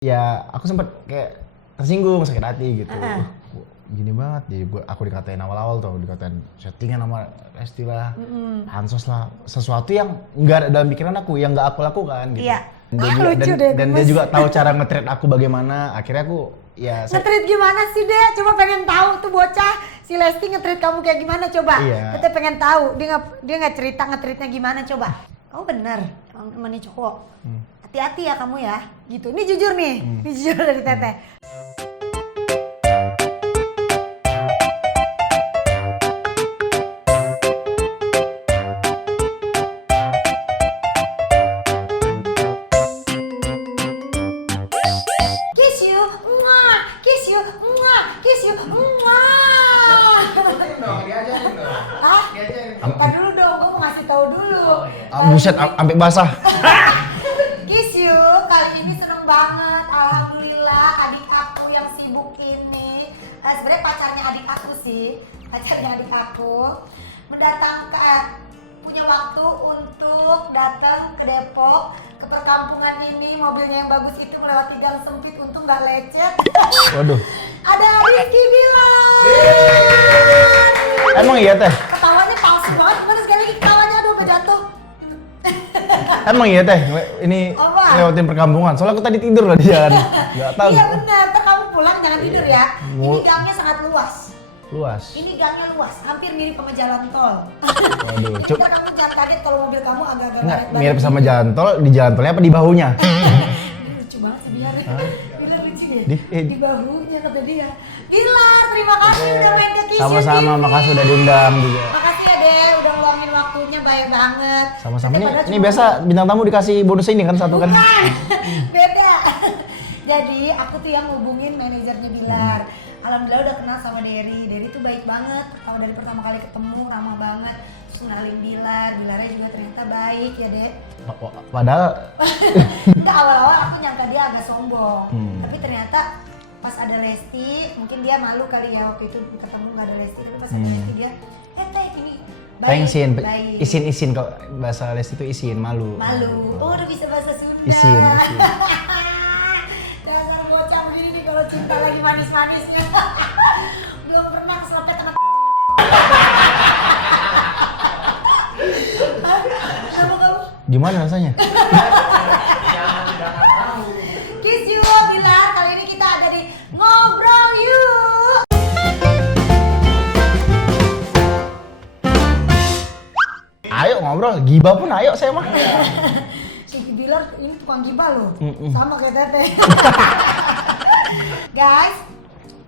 Ya aku sempet kayak tersinggung, sakit hati gitu. Kok gini banget, jadi aku dikatain awal-awal tuh, dikatain settingan sama Resti lah, pansos lah, sesuatu yang nggak ada dalam pikiran aku, yang nggak aku lakukan gitu. Iya. Dan, Lucu deh, dan dia juga tahu cara nge-treat aku bagaimana. Akhirnya aku nge-treat gimana sih deh? Coba pengen tahu tuh bocah si Lesti nge-treat kamu kayak gimana coba? Iya. Kita pengen tahu dia nggak cerita nge-treatnya gimana coba? Kamu bener sama nih cowok. Hati-hati ya kamu ya, gitu. Ini jujur nih, ini jujur dari Teteh. Kiss you, muah, kiss you, muah, kiss you, muah. diajarin dong. Hah? Ntar dulu dong, gue mau ngasih tahu dulu. Buset, sampai basah. Kiss you, kali ini seneng banget. Alhamdulillah adik aku yang sibuk ini, sebenarnya pacarnya adik aku sih, pacarnya adik aku mendatangkan punya waktu untuk datang ke Depok, ke perkampungan ini. Mobilnya yang bagus itu melewati gang sempit, untung nggak lecet. Waduh. Ada Rizky Bilar. Emang iya teh? Ketawanya palsu banget, gimana sekali lagi ketawanya, aduh sampai jatuh. Emang iya teh? Ini Apa? lewatin perkampungan. Soalnya aku tadi tidur loh di jalan. Nggak tahu. Iya benar, ntar kamu pulang jangan tidur ya. Ini Mul- gangnya sangat luas. Luas. Ini gangnya luas, hampir mirip sama jalan tol. Waduh. Jadi ntar kamu jangan kaget kalau mobil kamu agak-agak Nggak, baret-baret mirip sama gitu. jalan tol. Di jalan tolnya apa di bahunya? Ini lucu banget sih Bilar. Bilar lucu ya. Di bahunya kata dia. Bilar, terima kasih udah main ke Kiss You Sama-sama, TV. makasih udah diundang juga. Makasih ya Dek, udah ngeluangin waktunya baik banget. Sama-sama. Tapi Ini, padahal ini cuma- biasa bintang tamu dikasih bonus ini kan satu kan? Bukan, beda. Jadi aku tuh yang hubungin manajernya Bilar. Alhamdulillah udah kenal sama Derry. Derry tuh baik banget. Kalau dari pertama kali ketemu ramah banget. Terus kenalin Bilar. Bilarnya juga ternyata baik ya Dek. Padahal Enggak, awal-awal aku nyangka dia agak sombong. Tapi ternyata pas ada Lesti, mungkin dia malu kali ya waktu itu ketemu nggak ada Lesti. Tapi pas ada Lesti dia, teh ini baik. thanksin, Baik. isin kalau bahasa les itu isin, malu. Malu. Oh udah bisa bahasa Sunda. Isin. Dasar bocah begini nih kalau cinta lagi manis-manisnya. Belum pernah keselapet sama Kenapa kamu? Gimana rasanya? Kiss you Bilar, kali ini kita ada di Ngobrol Yuk. Ayo ngobrol, gibah pun ayo saya mah. Si Bilar ini tukang gibah loh, sama kayak Teteh. Guys,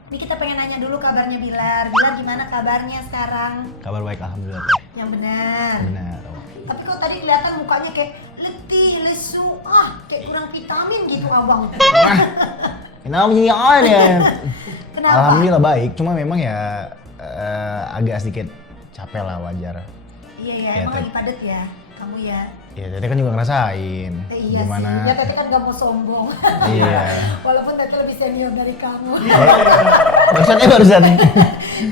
ini kita pengen nanya dulu kabarnya Bilar. Bilar gimana kabarnya sekarang? Kabar baik, alhamdulillah teh. Yang benar. Benar. Tapi kalau tadi kelihatan mukanya kayak letih, lesu, kayak kurang vitamin gitu abang. Kenapa begini ya? Kenapa? Alhamdulillah baik, cuma memang ya agak sedikit capek lah, wajar. Iya ya, Ya, emang Tet. lagi padet ya, kamu ya. Ya Teteh kan juga ngerasain Iya gimana. sih, ya Teteh kan gak mau sombong. Iya. Walaupun Teteh lebih senior dari kamu. Barusan.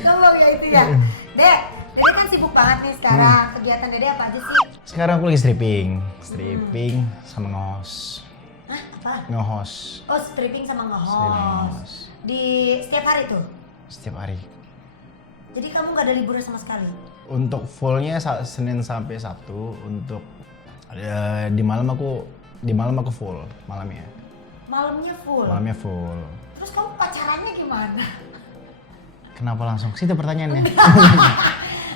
Ngomong ya itu ya. Dek, Dede kan sibuk banget nih sekarang. Kegiatan Dede apa aja sih? Sekarang aku lagi stripping sama nge-host. Hah, apa? Nge-host Oh, stripping sama Stripping, nge-host. nge-host. Di setiap hari tuh? Setiap hari. Jadi kamu gak ada libur sama sekali? Untuk fullnya Senin sampai Sabtu. Untuk di malam aku full malamnya. Malamnya full? Malamnya full. Terus kamu pacarannya gimana? Kenapa langsung sih itu pertanyaannya?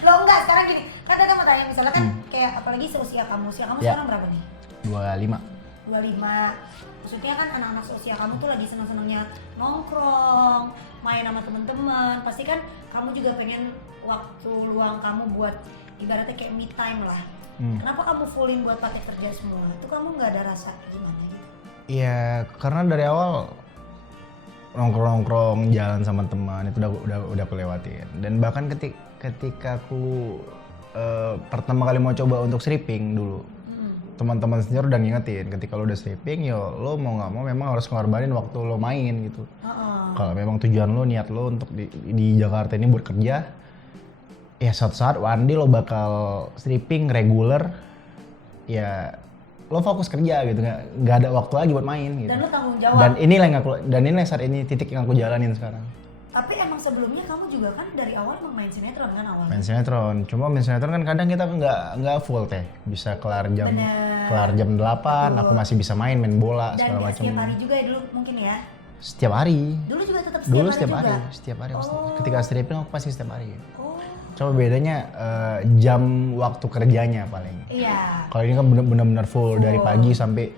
Loh enggak, sekarang gini. Kan Dede mau tanya misalnya kan kayak apalagi seusia kamu. Usia kamu Ya. sekarang berapa nih? 25. 25. Maksudnya kan anak-anak seusia kamu tuh lagi senang-senangnya nongkrong, main sama temen-temen. Pasti kan kamu juga pengen waktu luang kamu buat ibaratnya kayak me time lah. Kenapa kamu fullin buat pakai kerja semua? Itu kamu nggak ada rasa gimana gitu? Iya, karena dari awal nongkrong jalan sama teman itu udah aku lewatin. Dan bahkan ketika aku pertama kali mau coba untuk stripping dulu, teman-teman senior udah ngingetin ketika lo udah stripping, yo lo mau nggak mau memang harus ngorbanin waktu lo main gitu. Kalau memang tujuan lo, niat lo untuk di Jakarta ini buat kerja, ya suatu saat one day lo bakal stripping regular, ya lo fokus kerja gitu, nggak ada waktu lagi buat main gitu. Dan lo tanggung jawab. Dan inilah saat ini titik yang aku jalanin sekarang. Tapi emang sebelumnya kamu juga kan dari awal emang main sinetron kan awalnya? Main sinetron, cuma main sinetron kan kadang kita nggak full teh, bisa kelar jam 8, aku masih bisa main bola dan segala macam. setiap hari juga ya dulu mungkin ya? Setiap hari. Dulu juga tetap Setiap hari. Ketika stripping aku pasti setiap hari. Coba bedanya jam waktu kerjanya paling. Iya. Kalau ini kan benar-benar full dari pagi sampai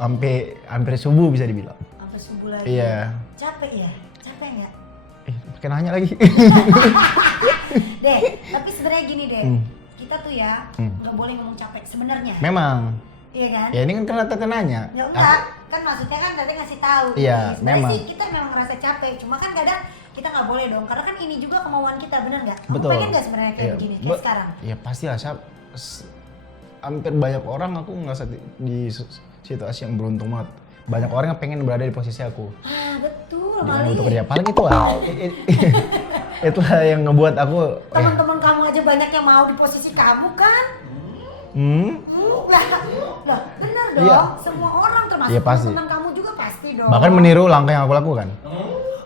hampir subuh bisa dibilang. Sampai subuh lagi. Iya. Capek ya? Capek nggak? Pakai nanya lagi. Deh, tapi sebenarnya gini deh. Kita tuh ya nggak boleh ngomong capek sebenarnya. Memang. Iya kan? Ya ini kan karena Tete nanya. Ya enggak, kan maksudnya kan Tete ngasih tahu. Iya, Sebenarnya memang. sih kita memang ngerasa capek, cuma kan kadang kita nggak boleh dong, karena kan ini juga kemauan kita, bener nggak? Kamu Betul. pengen nggak sebenarnya kayak begini, kayak sekarang? Ya pastilah, hampir banyak orang aku ngerasa di situasi yang beruntung banget. Banyak orang yang pengen berada di posisi aku. Ah betul, Dengan Mali. untuk kerja paling itulah yang ngebuat aku. Teman-teman kamu aja banyak yang mau di posisi kamu kan? Lah, bener dong. Iya. Semua orang termasuk Iya, pasti. teman kamu juga pasti dong. Bahkan meniru langkah yang aku lakukan.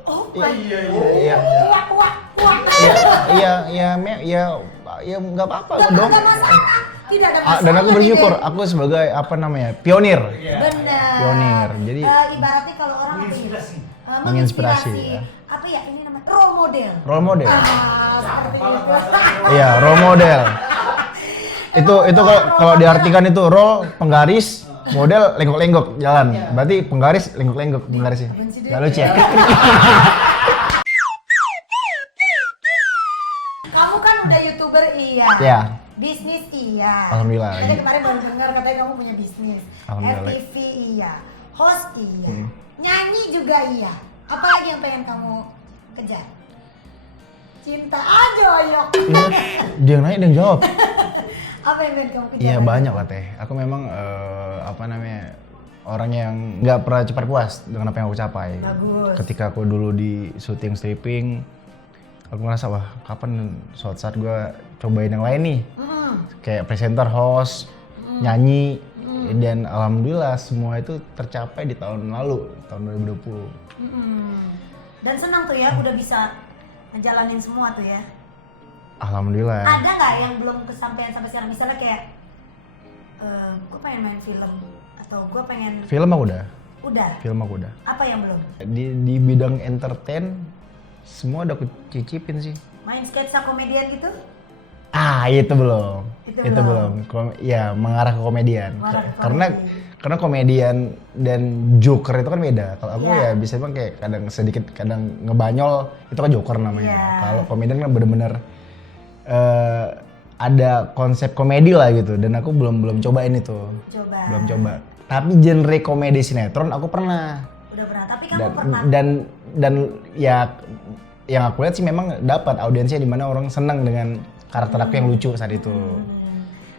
Oh, Iya. wah. Iya nggak apa-apa Nggak dong. ada masalah. Tidak ada masalah. Dan aku nih, bersyukur, Dek. aku sebagai pionir. Benar. Pionir. Jadi ibaratnya kalau orang menginspirasi. Menginspirasi, ya. Apa ya ini namanya? Role model. role model. Seperti itu. Iya, role model. Itu kalau diartikan itu role penggaris, model lenggok-lenggok jalan. Berarti penggaris lenggok-lenggok penggarisnya. Gak lucu ya? Kamu kan udah YouTuber iya. Iya. Bisnis iya. Alhamdulillah. Tadi kemarin baru dengar katanya kamu punya bisnis. Alhamdulillah. FTV iya. Host iya. Nyanyi juga iya. Apa lagi yang pengen kamu kejar? Cinta aja, Oyok. Dia yang nanya dan jawab. Apa yang pengen kamu kejar? Iya banyak lah teh. Aku memang orang yang nggak pernah cepat puas dengan apa yang aku capai. Bagus. Ketika aku dulu di syuting stripping, aku ngerasa wah kapan suatu saat gue cobain yang lain nih. Kayak presenter, host, nyanyi, dan alhamdulillah semua itu tercapai di tahun lalu, tahun 2020. Dan senang tuh ya udah bisa ngejalanin semua tuh ya. Alhamdulillah. Ada nggak yang belum kesampaian sampai sekarang? Misalnya kayak, gue pengen main film atau gue pengen. Film aku udah. Film aku udah. Apa yang belum? Di bidang entertain semua udah aku cicipin sih. Main sketsa komedian gitu? Itu belum. Itu belum. Ya mengarah ke komedian. Mengarah ke Karena komedian dan joker itu kan beda. Kalau aku Iya. ya bisa bang kayak kadang ngebanyol itu kan joker namanya. Iya. Kalau komedian kan bener-bener ada konsep komedi lah gitu. Dan aku belum cobain itu. Belum coba. Tapi genre komedi sinetron aku pernah. Udah pernah. Tapi kamu pernah. Dan ya yang aku lihat sih memang dapat audiensnya di mana orang senang dengan karakter aku yang lucu saat itu.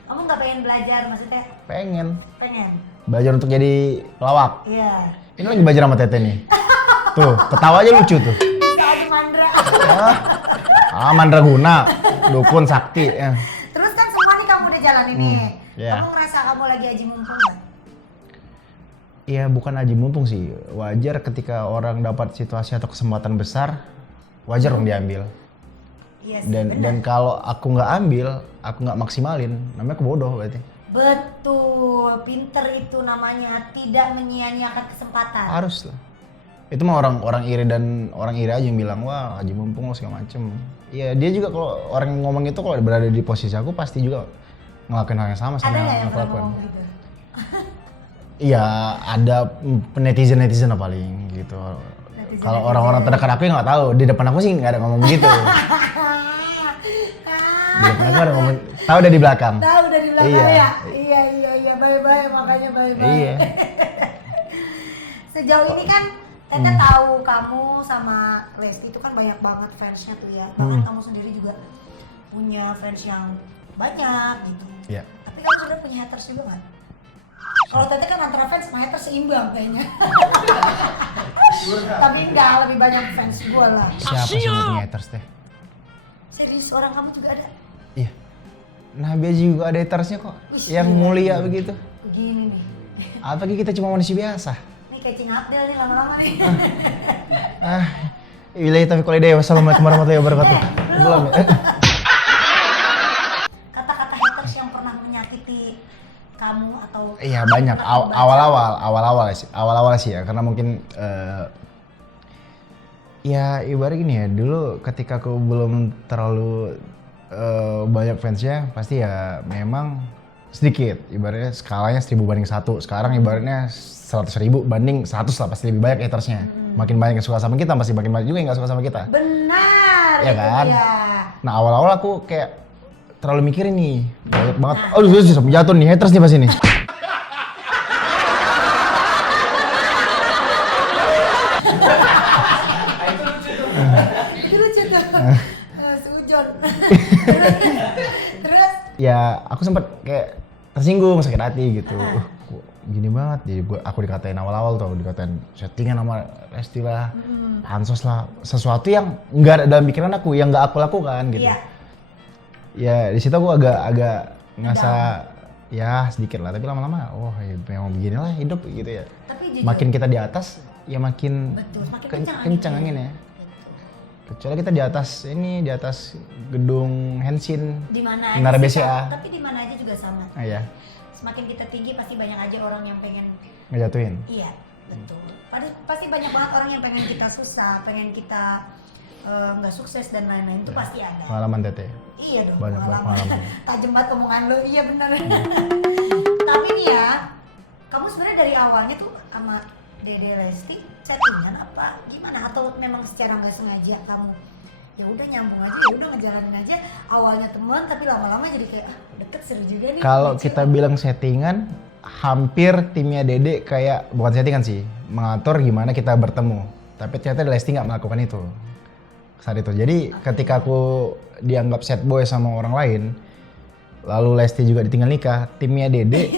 Kamu nggak pengen belajar maksudnya? Pengen Pengen. belajar untuk jadi pelawak. Iya. Ini lagi belajar sama Tete nih. Tuh, ketawa aja lucu tuh. Bisa aja Mandra. Mandraguna, dukun sakti. Ya. Terus kan semua nih kamu udah jalanin nih. Iya. Kamu ngerasa kamu lagi haji mumpung nggak? Iya, bukan aji mumpung sih. Wajar ketika orang dapat situasi atau kesempatan besar, wajar dong diambil. Iya sih, Dan kalau aku nggak ambil, aku nggak maksimalin, namanya aku bodoh berarti. Betul, pinter itu namanya, tidak menyia-nyiakan kesempatan. Harus lah. Itu mah orang iri dan orang iri aja yang bilang wah haji mumpung lo segala macem. Iya dia juga kalau orang yang ngomong itu kalau berada di posisi aku pasti juga ngelakuin hal yang sama Ada nggak yang yang aku pernah lakukan. ngomong gitu? Iya ada netizen lah paling gitu. Kalau orang-orang terdekat aku nggak tahu, di depan aku sih nggak ada ngomong begitu. Di depan aku ada ngomong, tahu dari belakang. Tahu dari belakang Iya. ya? Iya, bye-bye makanya bye-bye. Iya. Sejauh ini kan Tete tahu kamu sama Lesti itu kan banyak banget fansnya tuh ya. Bahkan kamu sendiri juga punya fans yang banyak gitu. Iya. Tapi kamu sebenarnya punya haters juga nggak? Kalau Tete kan antara fans sama haters seimbang kayaknya. Tapi enggak, lebih banyak fans gue lah. Siapa sih yang punya haters teh? Serius orang kamu juga ada? Iya. Nabi aja juga ada hatersnya kok. Wih, Yang gila. mulia begitu. Begini nih. Apalagi kita cuma manusia biasa. Ini kayak Cing Abdel nih lama-lama nih. Ilahi taufiq wal hidayah. Wassalamualaikum warahmatullahi wabarakatuh. Belum ya? Kata-kata haters yang pernah menyakiti kamu atau Iya banyak. Awal-awal sih ya. Karena mungkin ya ibarat gini ya. Dulu ketika aku belum terlalu banyak fansnya, pasti ya memang sedikit. Ibaratnya skalanya 1000 banding 1. Sekarang ibaratnya 100.000 banding 100 lah, pasti lebih banyak hatersnya. Makin banyak yang suka sama kita, pasti makin banyak juga yang gak suka sama kita. benar Iya itu kan? dia. Nah awal-awal aku kayak terlalu mikirin nih, banyak banget. Aduh, sampai jatuh nih haters nih pas ini. Itu lucu tuh. Seujon. Terus Ya aku sempet kayak tersinggung, sakit hati gitu. Kok gini banget, jadi aku dikatain awal-awal tuh, dikatain settingan sama Resti lah, pansos lah, sesuatu yang nggak ada dalam pikiran aku, yang nggak aku lakukan gitu. iya. Ya di situ aku agak ngerasa ya sedikit lah, tapi lama-lama ya memang beginilah hidup gitu ya. Tapi jujur, Makin kita di atas ya makin betul, semakin kencang anginnya. Kecuali kita di atas gedung Henshin, di mana Menara aja sih, BCA. tapi di mana aja juga sama. Ya Semakin kita tinggi pasti banyak aja orang yang pengen. ngejatuhin. Iya, betul. Pasti banyak banget orang yang pengen kita susah, pengen kita nggak sukses dan lain-lain, itu pasti ada. Pengalaman Tete. Iya dong. Banyak banget pengalaman. Tajam banget omongan lo, iya benar. Tapi nih ya, kamu sebenarnya dari awalnya tuh sama Dede Lesti chattingan apa gimana? Atau memang secara nggak sengaja kamu ya udah nyambung aja, ya udah ngejalanin aja. Awalnya teman tapi lama-lama jadi kayak deket, seru juga nih. Kalau lucu. kita bilang settingan, hampir timnya Dede kayak bukan settingan sih, mengatur gimana kita bertemu. Tapi ternyata Lesti nggak melakukan itu saat itu. Jadi ketika aku dianggap sad boy sama orang lain, lalu Lesti juga ditinggal nikah, timnya Dede,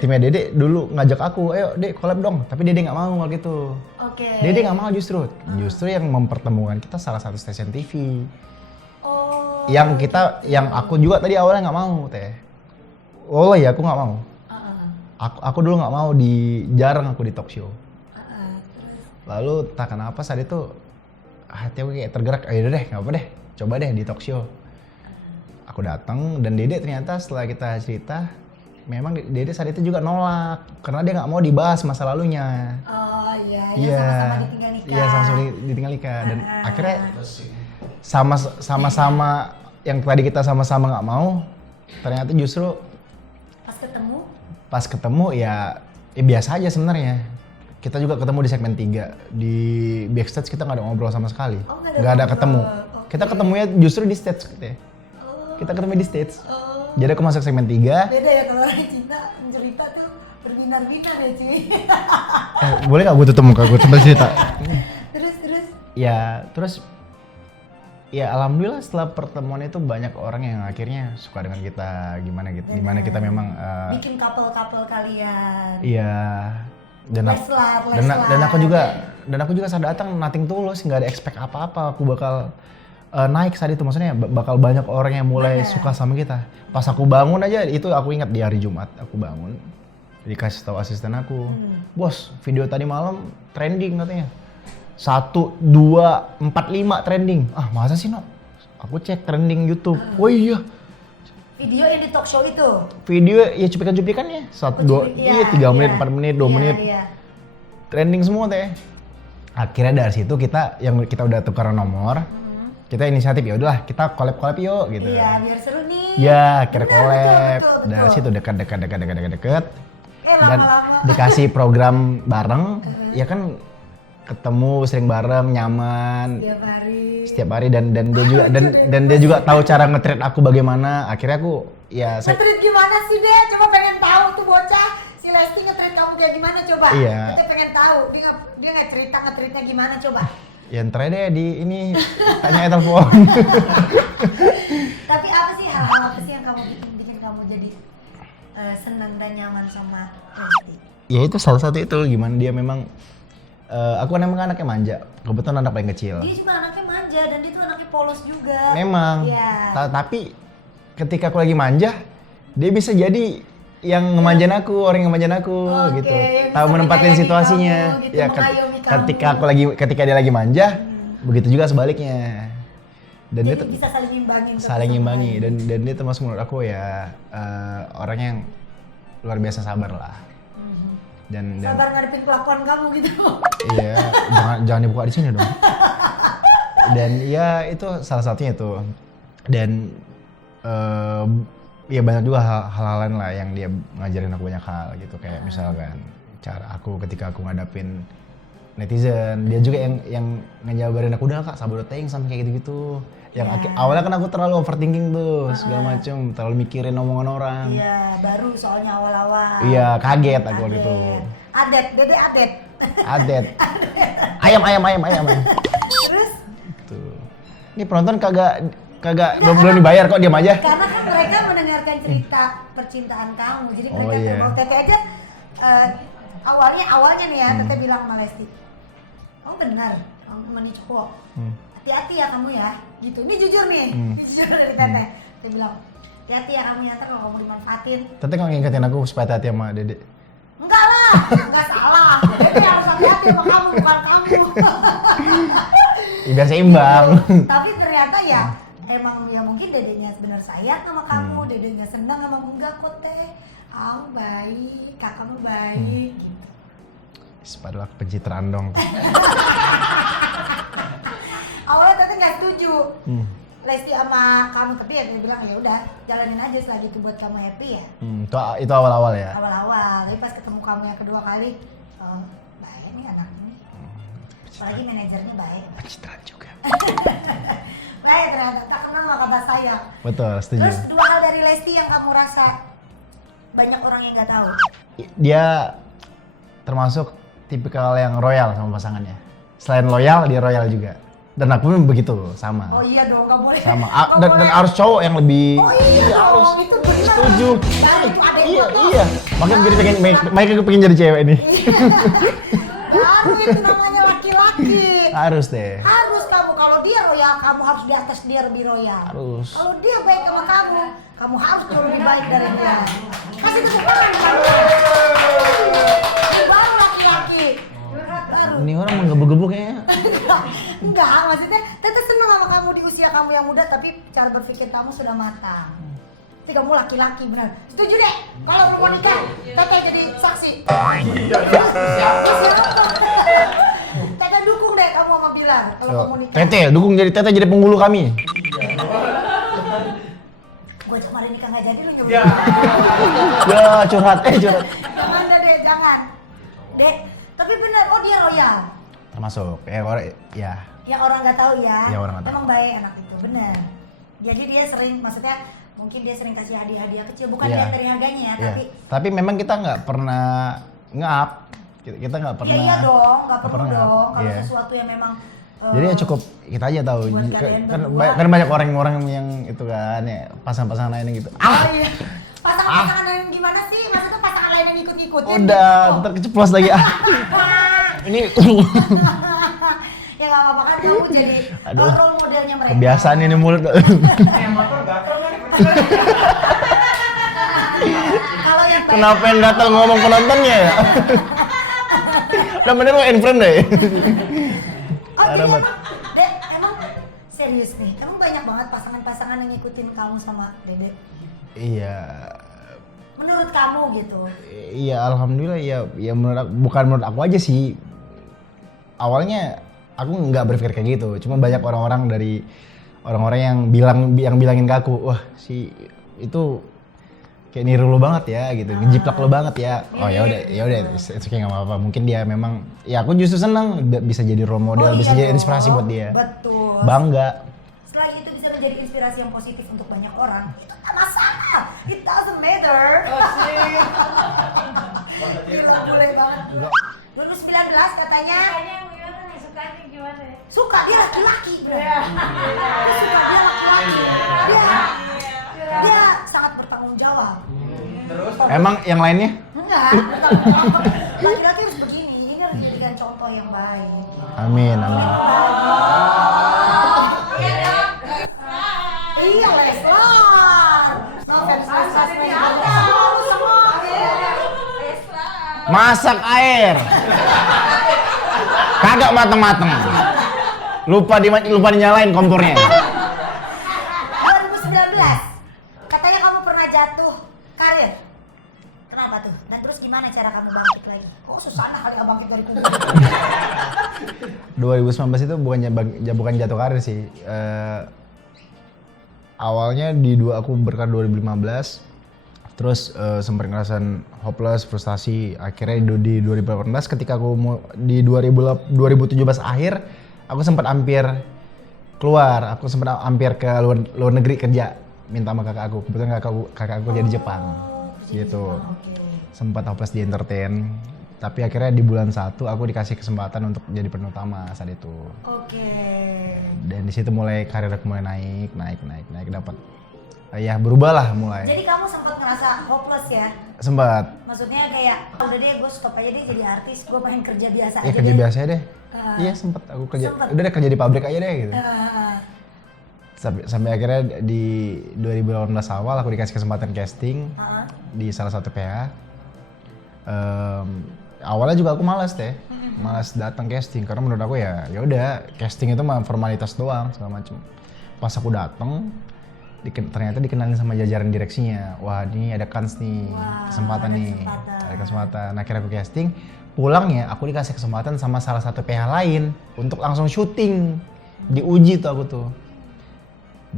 timnya Dede dulu ngajak aku, ayo Dek collab dong. Tapi Dede nggak mau kalau gitu. Oke. Dede nggak mau justru yang mempertemukan kita salah satu stasiun TV. Oh. Yang aku juga tadi awalnya nggak mau teh. Oh iya aku nggak mau. Aku dulu nggak mau, jarang aku di talk show. Terus. Lalu tak kenapa saat itu hati aku kayak tergerak, ayo deh nggak apa deh, coba deh di talk show. Aku datang dan Dede ternyata setelah kita cerita, memang Dede saat itu juga nolak karena dia nggak mau dibahas masa lalunya. Oh iya, Iya, sama-sama ditinggal nikah. iya sama-sama ditinggal nikah dan akhirnya sama-sama yang tadi kita sama-sama nggak mau, ternyata justru pas ketemu ya biasa aja sebenarnya. Kita juga ketemu di segmen 3 di backstage, kita nggak ada ngobrol sama sekali, Oh, nggak ada ketemu. Oke. Kita ketemunya justru di stage gitu ya. Kita ketemu di stage. Jadi aku masuk segmen 3. Beda ya kalau orang cinta cerita tuh berbinar-binar ya cuy. Boleh gak gue tutup muka gue sambil cerita? Terus Ya alhamdulillah setelah pertemuan itu banyak orang yang akhirnya suka dengan kita, gimana kita memang bikin couple kalian. iya. Dan aku juga saat datang nothing tulus, nggak ada expect apa-apa aku bakal naik saat itu, maksudnya bakal banyak orang yang mulai suka sama kita. Pas aku bangun aja, itu aku ingat di hari Jumat aku bangun, dikasih tahu asisten aku, bos video tadi malam trending katanya, 1, 2, 4, 5 trending. Ah masa sih no? Aku cek trending YouTube, oh iya. Video yang di talk show itu? Video ya cuplikan-cuplikannya, 3 menit, 4 menit, 2 menit. Iya. Trending semua teh. Akhirnya dari situ kita udah tukar nomor. Kita inisiatif ya udahlah kita collab yuk gitu. Iya, biar seru nih. Ya, akhirnya collab. Betul. Dari situ dekat. Dan Lama-lama. dikasih program bareng, ya kan ketemu sering bareng, nyaman. Setiap hari dan dia juga tahu cara nge-treat aku bagaimana. Akhirnya aku ya Nge-treat gimana sih Dek? Coba pengen tahu tuh bocah. Si Lesti nge-treat kamu kayak gimana coba? Iya. Kita pengen tahu dia nge-treatnya gimana coba? ya ntar deh di ini tanya telepon. Tapi apa sih hal-hal apa sih yang kamu bikin kamu jadi senang dan nyaman sama Lesti? Ya itu salah satu itu, gimana dia memang aku kan emang anaknya manja, kebetulan anak paling kecil. Dia cuma anaknya manja dan dia tuh anaknya polos juga. Memang. Iya. Tapi ketika aku lagi manja, dia bisa jadi yang ngemanjain aku, orang yang ngemanjain aku gitu. yang Tahu bisa menempatkan menyayangi situasinya. kamu, gitu, Ya mengayomi ketika dia lagi manja, begitu juga sebaliknya. Dan Jadi dia tuh bisa saling imbangin. saling imbangi dan dia termasuk menurut aku ya orang yang luar biasa sabar lah. Dan Sabar ngadepin kelakuan kamu gitu. iya, jangan dibuka di sini dong. Dan ya itu salah satunya itu. Dan ya banyak juga hal-hal lain lah yang dia ngajarin aku banyak hal gitu, kayak misalkan cara aku ketika aku ngadapin netizen, dia juga yang ngejabarin aku, udah kak sabar teng sampai kayak gitu-gitu. Yang awalnya kan aku terlalu overthinking tuh segala macem, terlalu mikirin omongan orang. Iya, baru soalnya awal-awal. Iya, kaget aku waktu itu. Dede adet. Adet. Ayam. Terus? Tuh. Ini penonton kagak belum dibayar kok, diam aja. Karena kan mereka mendengarkan cerita percintaan kamu, jadi mereka mau Tete aja awalnya nih ya, Tete bilang sama Lesti, kamu benar kamu mandi cowok, hati-hati ya kamu ya, gitu. Ini jujur nih, jujur dari Tete. Tete bilang, hati-hati ya kamu ya, ntar kalau kamu dimanfaatin. Tete nggak ngingetin aku supaya hati-hati sama Dede? Enggak lah, enggak salah. Tete harus hati-hati sama kamu, bukan kamu. Ya, biar seimbang. Tapi ternyata ya emang ya mungkin dedenya benar sayang sama kamu, dedenya senang sama kamu. Enggak kok Teh, kamu baik, kakakmu baik gitu. Padahal pencitraan dong. Awalnya Tete nggak setuju Lesti sama kamu, tapi ya dia bilang ya udah jalanin aja selagi itu buat kamu happy ya. Itu awal-awal ya. Awal-awal, tapi pas ketemu kamu yang kedua kali, oh baik nih anak ini. Apalagi manajernya baik. Pencitraan juga. Baik ternyata, tak kenal sama kata sayang. Betul, setuju. Terus dua hal dari Lesti yang kamu rasa banyak orang yang nggak tahu. Dia termasuk tipikal yang royal sama pasangannya. Selain loyal, dia royal juga. Dan aku pun begitu, sama. Oh iya dong, nggak boleh. Sama. Dan harus cowok yang lebih. Oh iya harus. dong, itu benar. Setuju. Dan itu ada Iya. Makanya jadi pengen jadi cewek ini. Baru itu namanya laki-laki. Harus deh. Harus kamu, kalau dia royal, kamu harus di atas dia lebih royal. Harus. Kalau dia baik sama kamu harus jauh lebih baik dari dia. Kasih tepuk tangan kamu. Baru laki-laki. Baru. Ini orang menggebu-gebu kayaknya. Enggak, maksudnya Tete senang sama kamu di usia kamu yang muda, tapi cara berpikir kamu sudah matang. Jadi kamu laki-laki benar. Setuju deh. Kalau mau nikah, Tete jadi saksi. Tete dukung deh kamu sama Bilar kalau kamu nikah. Tete jadi penghulu kami. Gua cuma hari nikah nggak jadi lu nyoba. Ya curhat. Jangan deh, jangan. Dek, tapi benar, oh dia royal. Termasuk ya. Ya orang nggak tahu ya. Ya, orang nggak tahu. Memang baik anak itu, benar. Jadi dia sering, maksudnya mungkin dia sering kasih hadiah-hadiah kecil, bukan Iya. lihat dari harganya ya, Iya. tapi Tapi memang kita nggak pernah nge-up. Kita nggak pernah. iya dong, nggak perlu pernah dong. nge-up. Kalau Iya. sesuatu yang memang Jadi ya cukup kita aja tahu. buat kalian berdua. Kan banyak orang-orang yang itu kan ya pasangan-pasangan lain yang gitu. Oh iya. Pasangan-pasangan yang gimana sih? Maksudnya pasangan lain yang ikut-ikutin? Udah, ntar keceplos lagi Ini Ya nggak apa-apa kan, kamu jadi Aduh. role modelnya mereka. kebiasaan ini mulut. Kalau yang baik, Kenapa yang gatal ngomong penontonnya ya? Udah mending lo in front deh. oh jadi Alamat. emang serius nih, emang banyak banget pasangan-pasangan yang ngikutin kamu sama Dede. Iya. Menurut kamu gitu? Iya, alhamdulillah ya bukan menurut aku aja sih. Awalnya aku nggak berpikir kayak gitu, cuma banyak orang-orang yang bilangin ke aku, wah si itu kayak niru lo banget ya gitu, ngejiplak lo banget ya. Oh ya udah, itu kayak nggak apa-apa. Mungkin dia memang, ya aku justru senang bisa jadi role model, Oh, bisa iya jadi dong. inspirasi buat dia. Betul. Bangga. Selain itu bisa menjadi inspirasi yang positif untuk banyak orang, itu tak masalah. It doesn't matter. Gila, boleh banget. 2019 katanya suka dia laki-laki, bro. Dia suka dia laki-laki. Dia sangat bertanggung jawab. Emang yang lainnya? Enggak, laki-laki harus begini. Ini harus dijadikan contoh yang baik. Amin. Iya, Leslar. Masak air. Kagak mateng-mateng. Lupa dinyalain kompornya. 2019. Katanya kamu pernah jatuh karir. Kenapa tuh? Dan terus gimana cara kamu bangkit lagi? Oh, susah kali bangkit dari kubur. 2019 itu bukan jatuh karir sih. Awalnya aku berkat 2015. Terus sempat ngerasain hopeless, frustasi. Akhirnya di 2018 ketika di 2017 akhir, aku sempat hampir keluar. Aku sempat hampir ke luar negeri kerja, minta sama kakak aku. Kebetulan kakak aku jadi Jepang, gitu. Sempat hopeless di entertain. Tapi akhirnya di bulan 1 aku dikasih kesempatan untuk jadi peran utama saat itu. Dan di situ mulai karir aku mulai naik dapat. Ya berubah lah mulai. Jadi kamu sempat ngerasa hopeless ya? Sempat. Maksudnya kayak udah deh gue stop aja deh jadi artis, gue pengen kerja biasa aja. Iya kerja biasa deh. Iya sempat aku kerja. Udah deh kerja di pabrik aja deh gitu. Sampai akhirnya di 2018 awal aku dikasih kesempatan casting di salah satu PH. Awalnya juga aku malas datang casting karena menurut aku ya udah casting itu mah formalitas doang segala macem. Pas aku datang ternyata dikenalin sama jajaran direksinya. Wah ini ada kans nih, kesempatan. Ada kesempatan. Akhirnya aku casting, pulangnya aku dikasih kesempatan sama salah satu PH lain untuk langsung syuting. Diuji tuh aku tuh.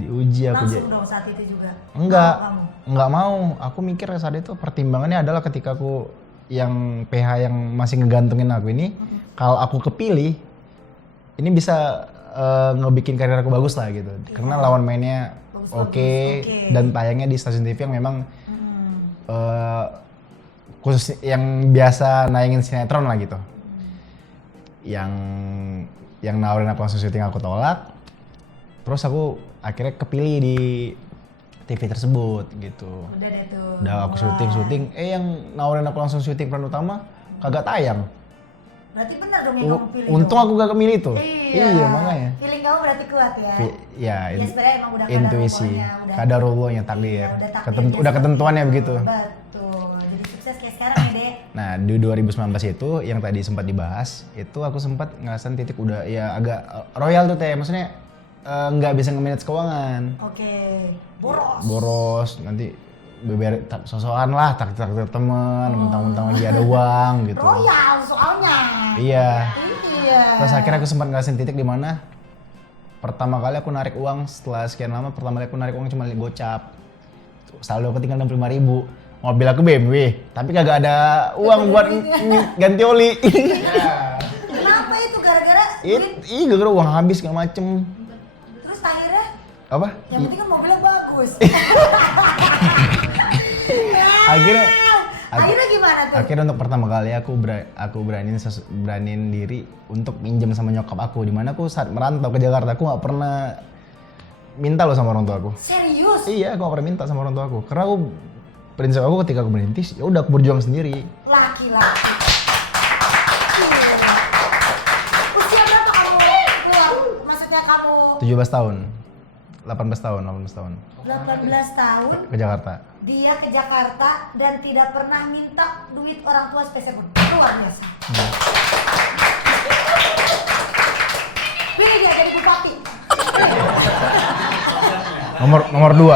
Langsung dong saat itu juga? Enggak mau. Aku mikir saat itu pertimbangannya adalah ketika aku yang PH yang masih ngegantungin aku ini, kalau aku kepilih, ini bisa ngebikin karir aku bagus lah gitu. Karena lawan mainnya oke. Dan tayangnya di stasiun TV yang memang khusus yang biasa nayangin sinetron lah gitu. Yang nawarin aku langsung syuting aku tolak. Terus aku akhirnya kepilih di TV tersebut gitu. Udah deh tuh. Udah aku syuting. Yang nawarin aku langsung syuting peran utama kagak tayang. Berarti benar dong yang kamu pilih. Untung aku gak kemilih tuh. Iya makanya. Feeling kamu berarti kuat ya. Ya sebenarnya emang udah intuisi, kadarullohnya takdir. Udah ketentuannya begitu. Betul. Jadi sukses kayak sekarang ya, Dek. Nah, di 2019 itu yang tadi sempat dibahas, itu aku sempat ngerasain titik udah ya agak royal tuh Teh. Maksudnya nggak bisa nge-manage keuangan. Boros. Nanti sosokan lah, takdir temen, mentang-mentang lagi ada uang gitu. Royal soalnya. Iya. Terus akhirnya aku sempat ngerasain titik di mana pertama kali aku narik uang setelah sekian lama, cuma gocap. Saldo aku tinggal 65.000. Mobil aku BMW, tapi kagak ada uang buat ganti oli. Kenapa itu? Gara-gara? Gara-gara uang habis segala macem. Terus akhirnya? Apa? Yang penting kan mobilnya bagus. Akhirnya gimana tuh? Akhirnya untuk pertama kali aku beraniin diri untuk minjem sama nyokap aku. Dimana aku saat merantau ke Jakarta aku nggak pernah minta loh sama orang tua aku. Serius? Iya, aku nggak pernah minta sama orang tua aku. Karena prinsip aku ketika aku merintis, ya udah aku berjuang sendiri. Laki-laki. Usia berapa kamu keluar? Maksudnya kamu? 17 tahun. 18 tahun. 18 tahun. Ke Jakarta. Dia ke Jakarta dan tidak pernah minta duit orang tua spesial pun. Luar biasa. Pilih dia jadi bupati. Nomor 2.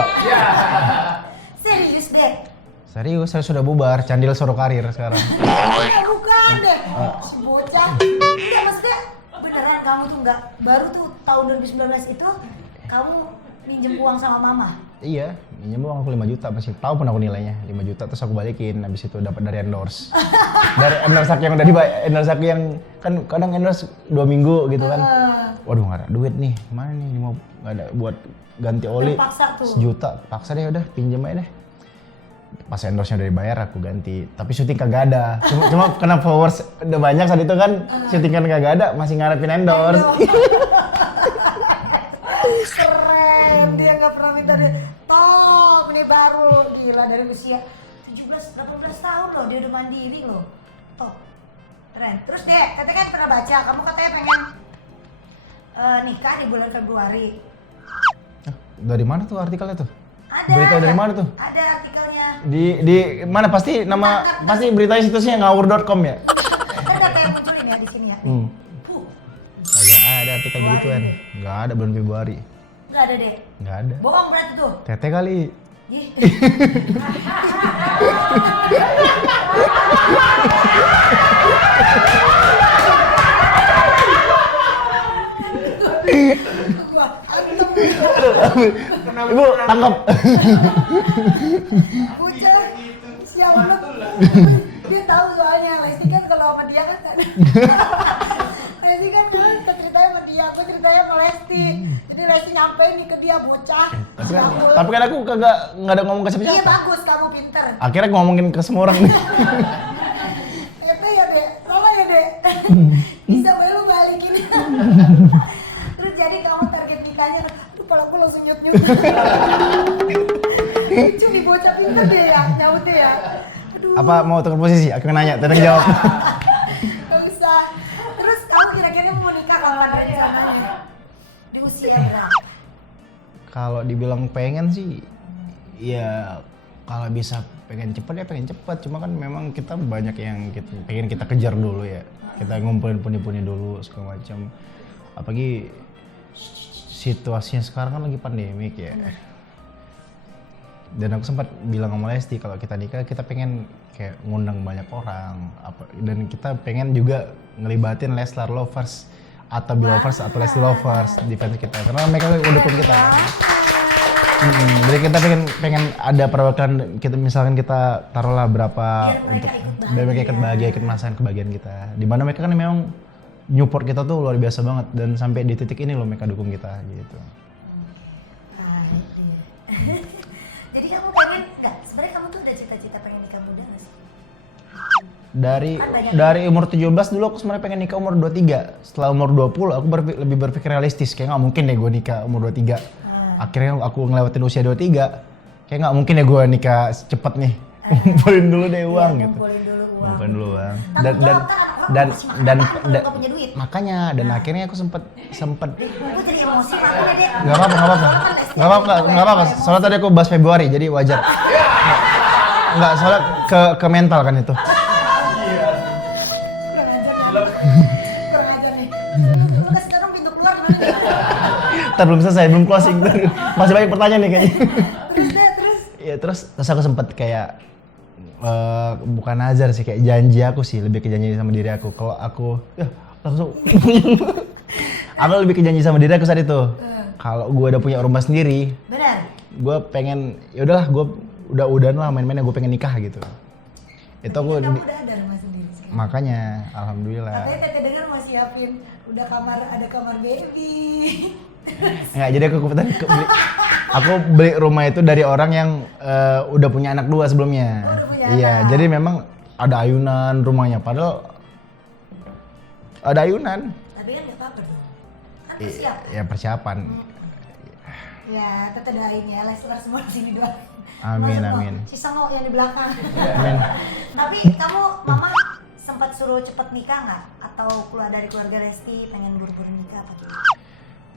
Serius deh. Serius, saya sudah bubar. Candil Soro Karir sekarang. Bukan deh. Si bocah. Enggak, maksudnya beneran kamu tuh enggak baru tuh tahun 2019 itu kamu minjem uang sama mama? Iya, minjem uang aku 5 juta, pasti tahu pun aku nilainya 5 juta, terus aku balikin, habis itu dapat dari endorse. Dari endorse aku yang udah endorse aku yang kan kadang endorse 2 minggu gitu kan. Waduh nggak ada duit nih, mana nih mau nggak ada buat ganti oli. Paksa tuh. 1 juta, paksa deh udah pinjem aja deh. Pas endorse-nya udah dibayar aku ganti, tapi syuting kagak ada. Cuma karena followers udah banyak saat itu kan, syuting kan kagak ada, masih ngarepin endorse. Keren, dia nggak pernah minta dia. Tom, ini baru gila dari usia 17-18 tahun loh, dia udah mandiri loh. Top, keren. Terus deh, katanya kan pernah baca, kamu katanya pengen nikah di bulan Februari. Dari mana tuh artikelnya tuh? Berita dari mana tuh? Ada artikelnya. Di mana pasti pasti beritanya situsnya ngawur.com ya? Ada kayak munculin ya di sini ya. Kagak ada artikel begituan. Nggak ada bulan Februari. Nggak ada deh. Nggak ada. Bohong berarti tuh. Tete kali. Ih. Ibu tangkap. Bocah siapa dia tahu soalnya Lesti kan kalau sama dia kan Lesti kan ceritanya sama dia, aku ceritanya sama Lesti. Jadi Lesti nyampein nih ke dia bocah. Tapi kan aku nggak ada ngomong ke siapa-siapa. Iya bagus, kamu pinter. Akhirnya ngomongin ke semua orang. Itu ya dek, salah ya dek. Bisa baru lu balikin. Terus jadi kamu target nikahnya, aduh pala aku langsung nyut-nyut. Lucu nih bocah pinter deh ya, nyaut deh ya. Aduh. Apa mau tukar posisi? Aku nanya, Teteh jawab. Gak usah. Terus kamu kira-kira mau nikah kapan aja? Di usia berapa? Kalau dibilang pengen sih, ya kalau bisa pengen cepet ya pengen cepet. Cuma kan memang kita banyak yang pengen kita kejar dulu ya. Kita ngumpulin pundi-pundi dulu segala macam. Apalagi situasinya sekarang kan lagi pandemik ya. Dan aku sempat bilang sama Lesti kalau kita nikah kita pengen kayak ngundang banyak orang dan kita pengen juga ngelibatin Leslar Lovers atau Belovers atau Lesti Lovers di fans kita karena mereka udah dukung kita. Jadi kita pengen ada perwakilan kita, misalkan kita taruhlah berapa untuk biar mereka ikut bahagia, ikut merasakan kebahagiaan kita. Di mana mereka kan memang nyupport kita tuh luar biasa banget dan sampai di titik ini loh mereka dukung kita gitu. Jadi kamu pengen nggak? Sebenarnya kamu tuh udah cita-cita pengen nikah muda nggak sih? Dari umur 17 dulu aku sebenarnya pengen nikah umur 23. Setelah umur 20 aku lebih berpikir realistis. Kayak nggak mungkin deh gue nikah umur 23. Akhirnya aku ngelewatin usia 23. Kayak nggak mungkin ya gue nikah cepet nih. Ngumpulin dulu deh uang gitu. Ngumpulin dulu uang. Dan makanya akhirnya aku sempet Aku jadi emosi aku deh dek. Nggak apa-apa. Soalnya tadi aku bahas Februari jadi wajar. Nggak, soalnya ke mental kan itu. Kurang ajar nih. Lu kasih dorong pintu keluar gimana nih? Ntar belum selesai, belum closing. Masih banyak pertanyaan nih kayaknya. Terus? Ya terus aku sempet kayak bukan nazar sih, kayak janji aku sih, lebih ke janji sama diri aku. Kalau aku langsung aku lebih ke janji sama diri aku saat itu. Kalau gue udah punya rumah sendiri, Benar. gue pengen ya udahlah, gue udahan lah main-mainnya, gue pengen nikah gitu. Itu aku Kamu udah ada rumah sendiri sekarang. makanya alhamdulillah. Katanya tadi dengar mau siapin udah ada kamar baby. Enggak, jadi aku beli rumah itu dari orang yang udah punya anak 2 sebelumnya. Iya, jadi memang ada ayunan rumahnya, padahal ada ayunan. Tapi kan nggak apa-apa dong. Kan persiapan. Ya persiapan. Ya, tetap doain ya, Leslar semua di sini doain. Amin. Si Songo yang di belakang. Amin. Tapi kamu, mama sempat suruh cepet nikah nggak? Atau keluar dari keluarga Lesti pengen buru-buru nikah apa gitu?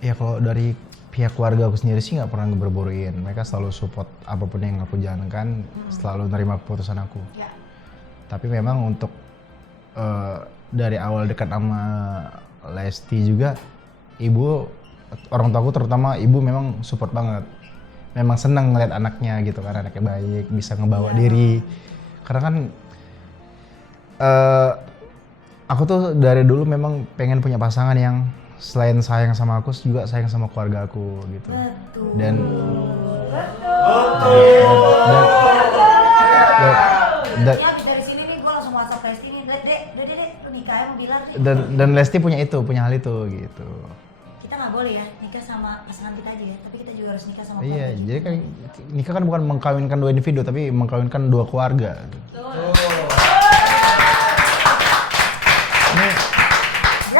Ya kalau dari pihak keluarga aku sendiri sih nggak pernah ngeburu-buruin. Mereka selalu support apapun yang aku jalankan, selalu nerima keputusan aku. Ya. Tapi memang untuk dari awal dekat sama Lesti juga, orang tuaku terutama ibu memang support banget. Memang senang ngeliat anaknya gitu kan, anaknya baik, bisa ngebawa diri. Karena kan aku tuh dari dulu memang pengen punya pasangan yang selain sayang sama aku juga sayang sama keluarga aku gitu. Betul. Dan dari sini nih gue langsung WhatsApp Lesti nih, dek, lu nikah mau bilang sih. dan Lesti punya hal itu gitu. Kita nggak boleh ya nikah sama pasangan kita aja ya, tapi kita juga harus nikah sama Iya, keluarga. jadi kan nikah kan bukan mengkawinkan 2 individu tapi mengkawinkan 2 keluarga.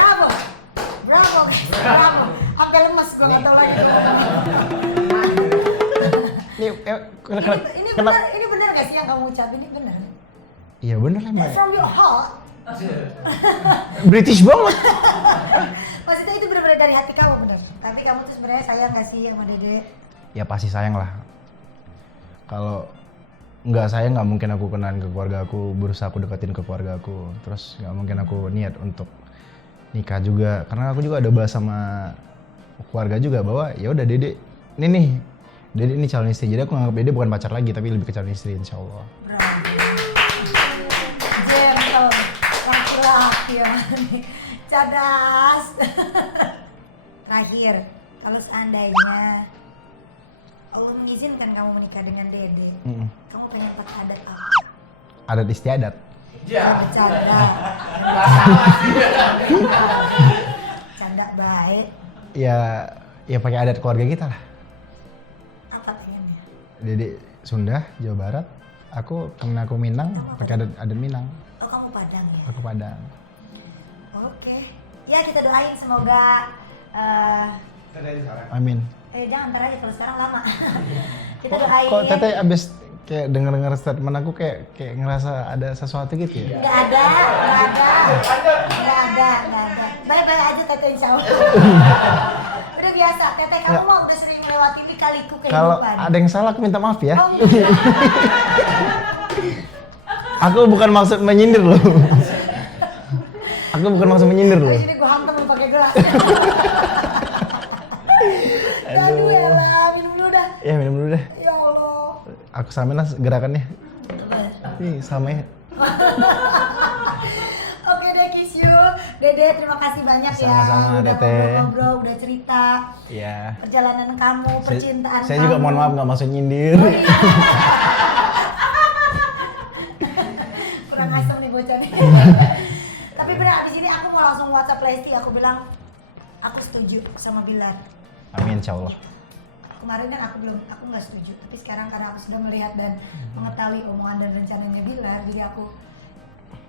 Bravo. Sampai lemes gue nggak tahu lagi. Ini benar gak sih yang kamu ucapin ini benar? Iya bener lah Mbak. From your heart. British banget. Maksudnya itu benar-benar dari hati kamu benar. Tapi kamu tuh sebenarnya sayang gak sih sama Dede? Ya pasti sayang lah. Kalau nggak sayang nggak mungkin aku kenalin ke keluarga aku, berusaha aku deketin ke keluarga aku. Terus nggak mungkin aku niat untuk nikah juga, karena aku juga ada bahas sama keluarga juga bahwa ya udah Dede ini calon istri. Jadi aku nganggap Dede bukan pacar lagi tapi lebih ke calon istri, insya Allah. Gentle, laki-laki ya, cadas. Terakhir, kalau seandainya Allah mengizinkan kamu menikah dengan Dede, kamu pengen pakai adat apa? Adat istiadat. Ya. Bercanda. Canda baik. Ya pakai adat keluarga kita lah. Apa pengennya? Dede Sunda, Jawa Barat. Karena aku Minang, pakai adat Minang. Oh, kamu Padang ya? Aku Padang. Oke. Ya, kita doain semoga Amin. jangan ntar aja, kalau sekarang lama. Kita doain. Kok Teteh abis kayak denger statement aku kayak ngerasa ada sesuatu gitu ya? Nggak ada. Bye-bye aja Teteh, insya Allah. Udah biasa, Teteh kamu mah udah sering melewati lika-liku kehidupan. Kalau ada yang salah aku minta maaf ya. Oh, iya. Aku bukan maksud menyindir loh. Ini gua hantam lu pakai gelas. Aduh elah, minum dulu dah. Ya minum dulu deh. Ya Allah. Aku samain lah gerakannya. Nih samain. Oke deh, kiss you. Dede, terima kasih banyak ya. Sama-sama, udah Teteh. ngobrol-ngobrol, udah cerita Iya. perjalanan kamu, percintaan Saya kamu. juga mohon maaf nggak maksud nyindir. Kurang asem nih bocah nih. Tapi benar, di sini aku mau langsung WhatsApp Lesti, aku bilang aku setuju sama Bilar. Amin, insya Allah. Kemarin kan aku nggak setuju, tapi sekarang karena aku sudah melihat dan mengetahui omongan dan rencananya Bilar, jadi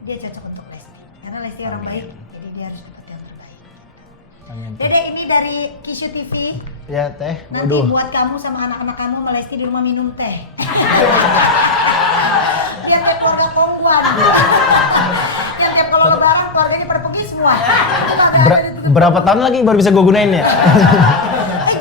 dia cocok untuk Lesti. Karena Lesti orang Amin. baik, jadi dia harus dapat yang terbaik. Amin. Dede, ini dari Kishu TV. Ya teh. Nanti Waduh. buat kamu sama anak-anak kamu sama Lesti di rumah minum teh. Yang kayak keluarga Kongguan. Yang kayak kalau lebaran keluarganya pada pergi semua. Berapa tahun lagi baru bisa gue gunain ya?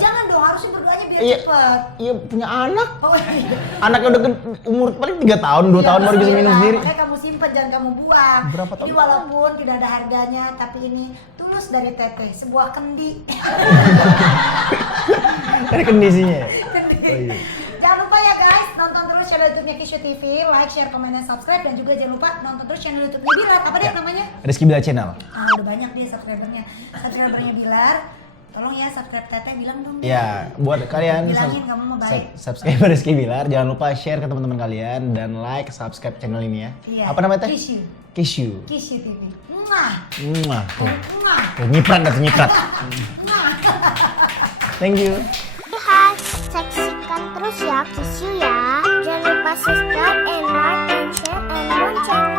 Jangan dong, harusnya berdoanya biar Iya. cepet. Iya punya anak. Oh iya. Anaknya udah umur paling 3 tahun, 2 tahun baru bisa minum sendiri. Makanya kamu simpen, jangan kamu buang. Berapa tahun? Jadi walaupun tidak ada harganya, tapi ini tulus dari Teteh, sebuah kendi. Ini kondisinya. Kendi. Oh, iya. Jangan lupa ya guys, nonton terus channel YouTube-nya Kishu TV, like, share, komen, dan subscribe, dan juga jangan lupa nonton terus channel YouTube-nya Bilar. Apa deh namanya? Rizky Bila Channel. Udah banyak dia subscribernya Bilar. Tolong ya subscribe Teteh, bilang dong. Ya, buat kalian Bilangin kamu mah baik. subscribe Rizky Bilar, jangan lupa share ke teman-teman kalian dan like, subscribe channel ini ya. Iya. Apa namanya teh? Kishu. Kishu. Kishu TV. Mwah. Mwah. Tuh. Mwah. Tuh, nyiprat dah tuh, nyiprat. Mwah. Thank you. Hai, saksikan terus ya Kishu ya. Jangan lupa subscribe and like and share and lonceng.